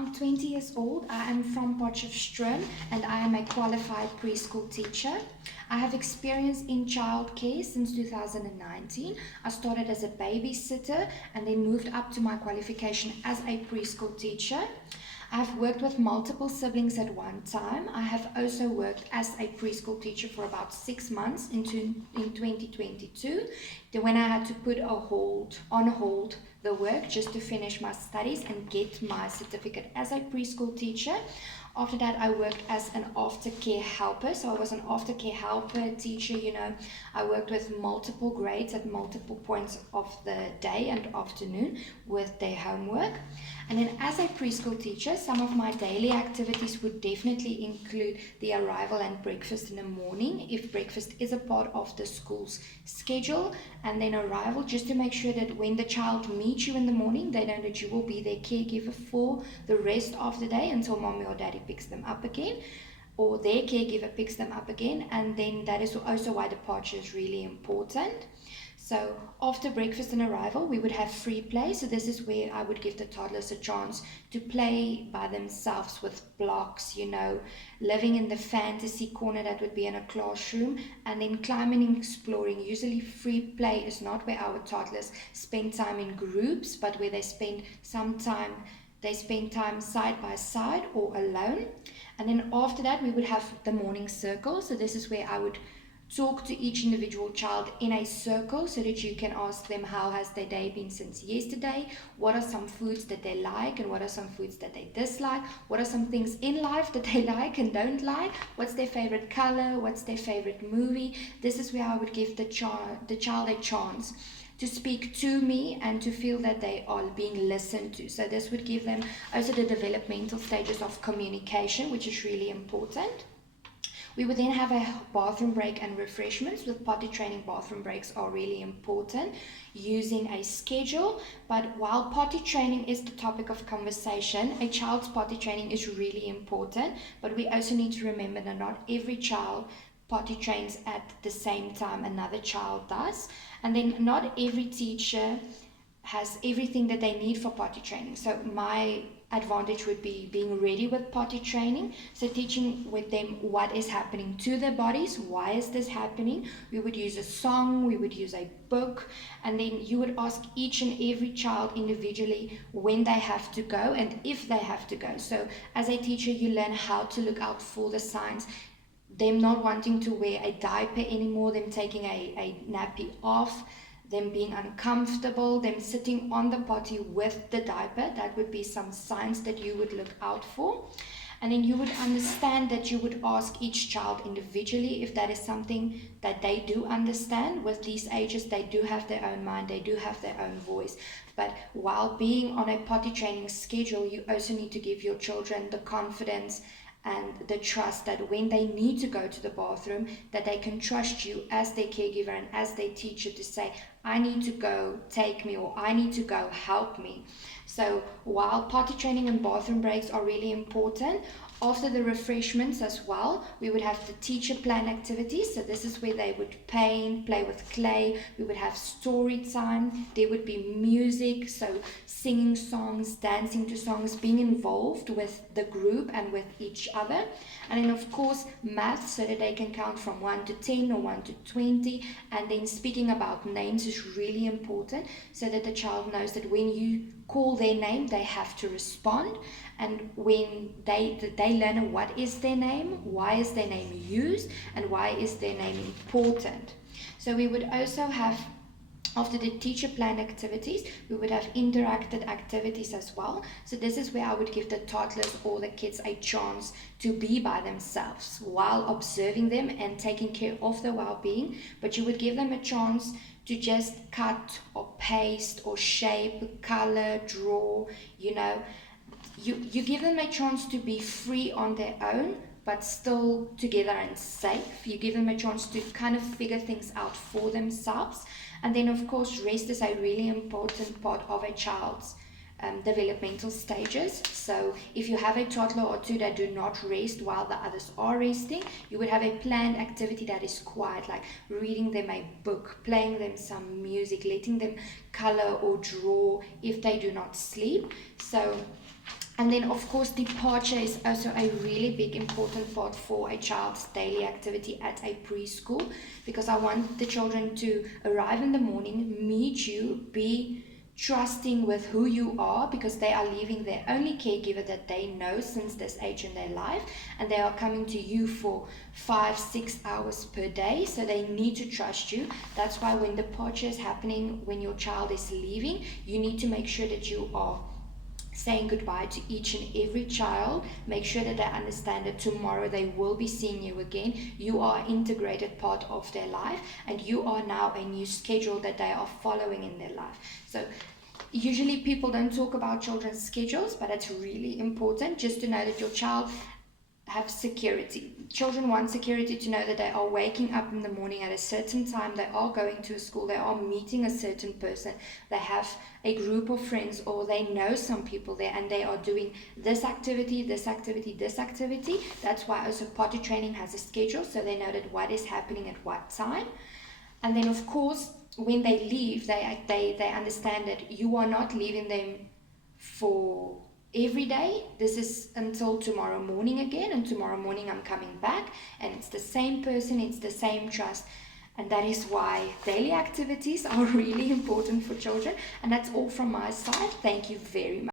I'm 20 years old. I am from Potchefstroom and I am a qualified preschool teacher. I have experience in childcare since 2019. I started as a babysitter and then moved up to my qualification as a preschool teacher. I've worked with multiple siblings at one time. I have also worked as a preschool teacher for about 6 months in 2022. Then when I had to put on hold the work just to finish my studies and get my certificate as a preschool teacher. After that, I worked as an aftercare helper. So I was an aftercare helper teacher, I worked with multiple grades at multiple points of the day and afternoon with their homework. And then as a preschool teacher, some of my daily activities would definitely include the arrival and breakfast in the morning, if breakfast is a part of the school's schedule, and then arrival, just to make sure that when the child meets you in the morning, they know that you will be their caregiver for the rest of the day until mommy or daddy picks them up again, or their caregiver picks them up again. And then that is also why departure is really important. So after breakfast and arrival, we would have free play. So this is where I would give the toddlers a chance to play by themselves with blocks, living in the fantasy corner that would be in a classroom, and then climbing and exploring. Usually free play is not where our toddlers spend time in groups, but where they spend time side by side or alone. And then after that, we would have the morning circle. So this is where I would talk to each individual child in a circle so that you can ask them how has their day been since yesterday, what are some foods that they like and what are some foods that they dislike, what are some things in life that they like and don't like, what's their favorite color, what's their favorite movie. This is where I would give the child a chance to speak to me and to feel that they are being listened to. So this would give them also the developmental stages of communication, which is really important. We would then have a bathroom break and refreshments. With potty training, bathroom breaks are really important, using a schedule. But while potty training is the topic of conversation, a child's potty training is really important. But we also need to remember that not every child potty trains at the same time another child does. And then not every teacher has everything that they need for potty training. So my advantage would be being ready with potty training, so teaching with them what is happening to their bodies, why is this happening. We would use a song, we would use a book, and then you would ask each and every child individually when they have to go and if they have to go. So as a teacher, you learn how to look out for the signs, them not wanting to wear a diaper anymore, them taking a nappy off, them being uncomfortable, them sitting on the potty with the diaper. That would be some signs that you would look out for. And then you would understand that you would ask each child individually if that is something that they do understand. With these ages, they do have their own mind, they do have their own voice. But while being on a potty training schedule, you also need to give your children the confidence and the trust that when they need to go to the bathroom, that they can trust you as their caregiver and as their teacher to say, I need to go, take me, or I need to go, help me. So while potty training and bathroom breaks are really important, after the refreshments as well, we would have the teacher plan activities. So this is where they would paint, play with clay. We would have story time. There would be music, so singing songs, dancing to songs, being involved with the group and with each other. And then of course math, so that they can count from 1 to 10 or 1 to 20. And then speaking about names is really important, so that the child knows that when you call their name, they have to respond. And when they learn what is their name, why is their name used, and why is their name important. So we would also have, after the teacher plan activities, we would have interactive activities as well. So this is where I would give the toddlers or the kids a chance to be by themselves while observing them and taking care of their well-being. But you would give them a chance to just cut or paste or shape, color, draw, You give them a chance to be free on their own, but still together and safe. You give them a chance to kind of figure things out for themselves. And then, of course, rest is a really important part of a child's developmental stages. So if you have a toddler or two that do not rest while the others are resting, you would have a planned activity that is quiet, like reading them a book, playing them some music, letting them color or draw if they do not sleep. So And then, of course, departure is also a really big important part for a child's daily activity at a preschool, because I want the children to arrive in the morning, meet you, be trusting with who you are, because they are leaving their only caregiver that they know since this age in their life, and they are coming to you for 5-6 hours per day, so they need to trust you. That's why when departure is happening, when your child is leaving, you need to make sure that you are saying goodbye to each and every child. Make sure that they understand that tomorrow they will be seeing you again. You are an integrated part of their life, and you are now a new schedule that they are following in their life. So usually people don't talk about children's schedules, but it's really important just to know that your child have security. Children want security to know that they are waking up in the morning at a certain time, they are going to a school, they are meeting a certain person, they have a group of friends, or they know some people there, and they are doing this activity, this activity, this activity. That's why also potty training has a schedule, so they know that what is happening at what time. And then, of course, when they leave, they understand that you are not leaving them for every day. This is until tomorrow morning again, and tomorrow morning I'm coming back, and it's the same person, it's the same trust. And that is why daily activities are really important for children. And that's all from my side. Thank you very much.